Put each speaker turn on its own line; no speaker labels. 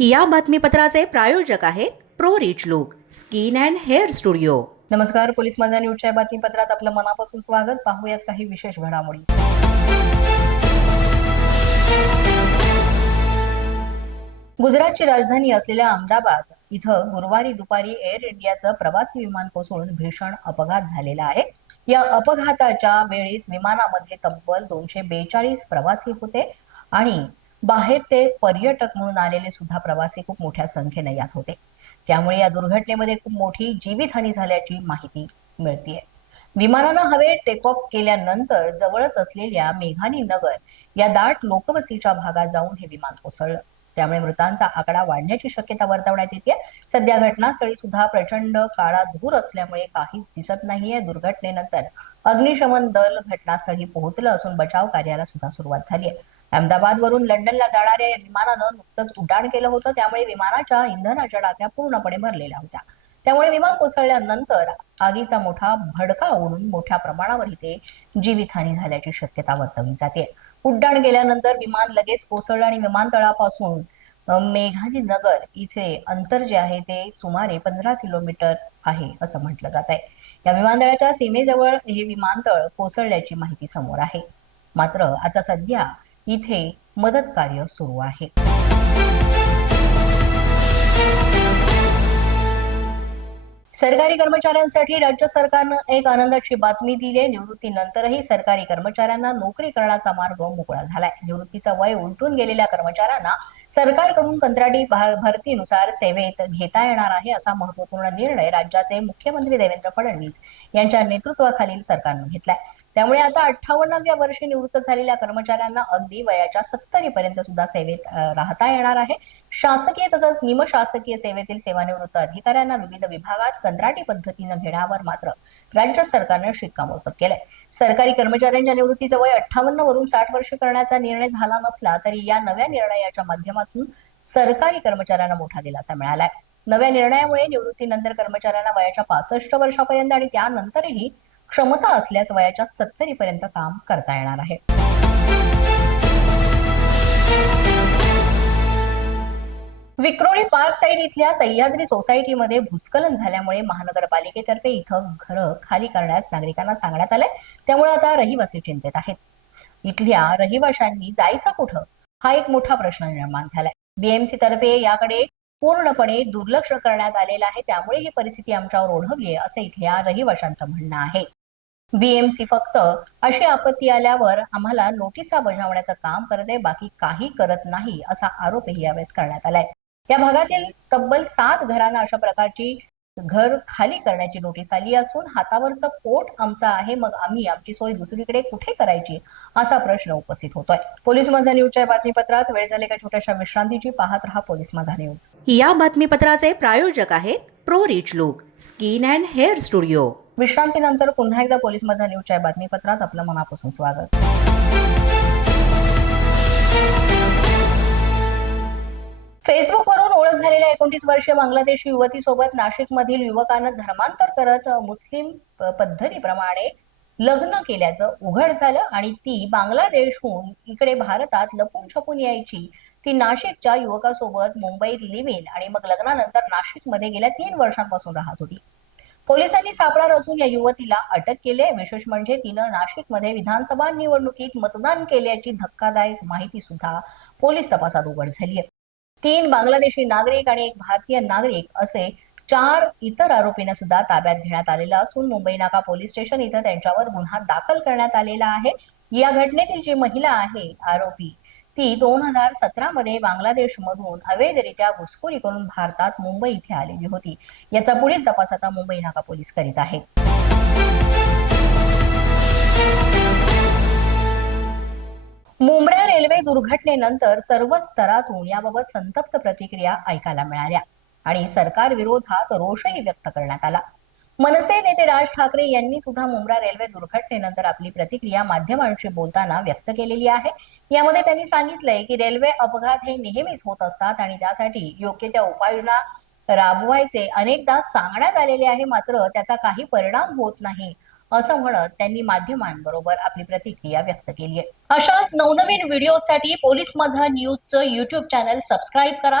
या बातमीपत्राचे प्रायोजक आहेत pro rich look skin and hair studio.
नमस्कार पोलीस माझा न्यूजच्या बातमीपत्रात आपलं मनापासून स्वागत. पाहूयात काही विशेष घडामोडी. गुजरातची राजधानी असलेल्या अहमदाबाद इथं गुरुवारी दुपारी एअर इंडियाचं प्रवासी विमान कोसळून भीषण अपघात झालेला आहे. या अपघाताच्या वेळेस विमानामध्ये तब्बल दोनशे बेचाळीस प्रवासी होते आणि बाहेरचे पर्यटक म्हणून आलेले सुद्धा प्रवासी खूप मोठ्या संख्येने यात होते. त्यामुळे या दुर्घटनेमध्ये खूप मोठी जीवितहानी झाल्याची माहिती मिळतीये. विमानानं हवे टेक ऑफ केल्यानंतर जवळच असलेल्या मेघानी नगर या दाट लोकवस्तीच्या भागात जाऊन हे विमान कोसळलं. त्यामुळे मृतांचा आकडा वाढण्याची शक्यता वर्तवण्यात येते सध्या घटनास्थळी सुद्धा प्रचंड काळा धूर असल्यामुळे काहीच दिसत नाहीये. दुर्घटनेनंतर अग्निशमन दल घटनास्थळी पोहोचलं असून बचाव कार्याला सुद्धा सुरुवात झाली आहे अहमदाबाद वरून लंडनला जाणाऱ्या या विमानानं नुकतंच उड्डाण केलं होतं. त्यामुळे विमानाच्या इंधनाच्या टाक्या पूर्णपणे भरलेल्या होत्या. त्यामुळे विमान कोसळल्यानंतर आगीचा मोठा भडका उडून मोठ्या प्रमाणावर इथे जीवितहानी झाल्याची शक्यता वर्तवली जाते. उड्डाण गेल्यानंतर विमान लगेच कोसळलं आणि विमानतळापासून मेघाली मेघानी नगर इथे अंतर जे आहे ते सुमारे पंधरा किलोमीटर आहे असं म्हटलं जात आहे या विमानतळाच्या सीमेजवळ हे विमानतळ कोसळल्याची माहिती समोर आहे. मात्र आता सध्या इथे मदत कार्य सुरू आहे. सरकारी कर्मचाऱ्यांसाठी राज्य सरकारनं एक आनंदाची बातमी दिली आहे. निवृत्तीनंतरही सरकारी कर्मचाऱ्यांना नोकरी करण्याचा मार्ग मोकळा झालाय. निवृत्तीचा वय उलटून गेलेल्या कर्मचाऱ्यांना सरकारकडून कंत्राटी भरतीनुसार सेवेत घेता येणार आहे असा महत्त्वपूर्ण निर्णय राज्याचे मुख्यमंत्री देवेंद्र फडणवीस यांच्या नेतृत्वाखालील सरकारनं घेतलाय. त्यामुळे आता अठ्ठावन्नाव्या वर्षी निवृत्त झालेल्या कर्मचाऱ्यांना अगदी वयाच्या सत्तरी पर्यंत सुद्धा सेवेत राहता येणार आहे. शासकीय तसंच निमशासकीय सेवेतील सेवानिवृत्त अधिकाऱ्यांना विविध विभागात कंत्राटी पद्धतीनं घेण्यावर मात्र राज्य सरकारनं शिक्कामोर्तब केलंय. सरकारी कर्मचाऱ्यांच्या निवृत्तीचं वय अठ्ठावन्न वरून साठ वर्ष करण्याचा निर्णय झाला नसला तरी या नव्या निर्णयाच्या माध्यमातून सरकारी कर्मचाऱ्यांना मोठा दिलासा मिळालाय. नव्या निर्णयामुळे निवृत्तीनंतर कर्मचाऱ्यांना वयाच्या पासष्ट वर्षापर्यंत आणि त्यानंतरही क्षमता असल्यास वयाच्या सत्तरी पर्यंत काम करता येणार आहे. विक्रोळी पार्क साईड इथल्या सह्याद्री सोसायटीमध्ये भूस्खलन झाल्यामुळे महानगरपालिकेतर्फे इथं घरं खाली करण्यास नागरिकांना सांगण्यात आलंय. त्यामुळे आता रहिवासी चिंतेत आहेत. इथल्या रहिवाशांनी जायचं कुठं? हा एक मोठा प्रश्न निर्माण झालाय. बीएमसी तर्फे याकडे पूर्णपणे दुर्लक्ष करण्यात आलेलं आहे. त्यामुळे ही परिस्थिती आमच्यावर ओढवली आहे असं इथल्या रहिवाशांचं म्हणणं आहे. बीएमसी फक्त अशी आपत्ती आल्यावर आम्हाला नोटिसा बजावण्याचं काम करते बाकी काही करत नाही असा आरोपही यावेळेस करण्यात आलाय. या भागातील तब्बल सात घरांना अशा प्रकारची घर खाली करण्याची नोटीस आली असून हातावरचं पोट आमचं आहे मग आम्ही आमची सोय दुसरीकडे कुठे करायची असा प्रश्न उपस्थित होतोय. पोलीस माझा न्यूजच्या बातमीपत्रात वेळ झाले का छोट्याशा विश्रांतीची पाहत रहा पोलीस माझा न्यूज.
या बातमीपत्राचे प्रायोजक आहेत pro rich look skin and hair studio
विश्रांतीनंतर पुन्हा एकदा पोलीस माझा न्यूजच्या बातमीपत्रात आपलं मनापासून स्वागत. फेसबुकवरून ओळख झालेल्या एकोणतीस वर्षीय बांगलादेशी युवतीसोबत नाशिकमधील युवकानं धर्मांतर करत मुस्लिम प- पद्धतीप्रमाणे लग्न केल्याचं उघड झालं आणि ती बांगलादेशहून इकडे भारतात लपून छपून यायची. ती नाशिकच्या युवकासोबत मुंबईत लिव्हिन आणि मग लग्नानंतर नाशिकमध्ये गेल्या तीन वर्षांपासून राहत होती. पोलिसांनी सापळा रचून या युवतीला अटक केली. आहे. विशेष म्हणजे तिनं नाशिकमध्ये विधानसभा निवडणुकीत मतदान केल्याची धक्कादायक माहिती सुद्धा पोलीस तपासात उघड झाली आहे तीन बांगलादेशी नागरिक आणि एक भारतीय नागरिक असे चार इतर आरोपींना सुद्धा ताब्यात घेण्यात आलेलं असून मुंबई नाका पोलीस स्टेशन इथं त्यांच्यावर गुन्हा दाखल करण्यात आलेला आहे. या घटनेतील जी महिला आहे आरोपी ती दोन हजार सतरा मध्ये बांगलादेशमधून अवैधरित्या घुसखोरी करून भारतात मुंबई इथे आलेली होती. याचा पुढील तपास आता मुंबई नाका पोलीस करीत आहेत. मुंब्रा रेल्वे दुर्घटनेनंतर सर्व स्तरातून याबाबत संतप्त प्रतिक्रिया ऐकायला मिळाल्या. आणि सरकार विरोधात रोषही व्यक्त करण्यात आला. मनसे नेते राज ठाकरे यांनी सुद्धा मुंब्रा रेल्वे दुर्घटनेनंतर आपली प्रतिक्रिया माध्यमांशी बोलताना व्यक्त केलेली आहे. यामध्ये त्यांनी सांगितलंय की रेल्वे अपघात हे नेहमीच होत असतात आणि त्यासाठी योग्य त्या उपाययोजना राबवायचे अनेकदा सांगण्यात आलेले आहे मात्र त्याचा काही परिणाम होत नाही असं म्हणत त्यांनी माध्यमांबरोबर आपली प्रतिक्रिया व्यक्त केली आहे. अशाच नवनवीन व्हिडिओसाठी पोलीस माझा न्यूजचं युट्यूब चॅनल सबस्क्राईब करा.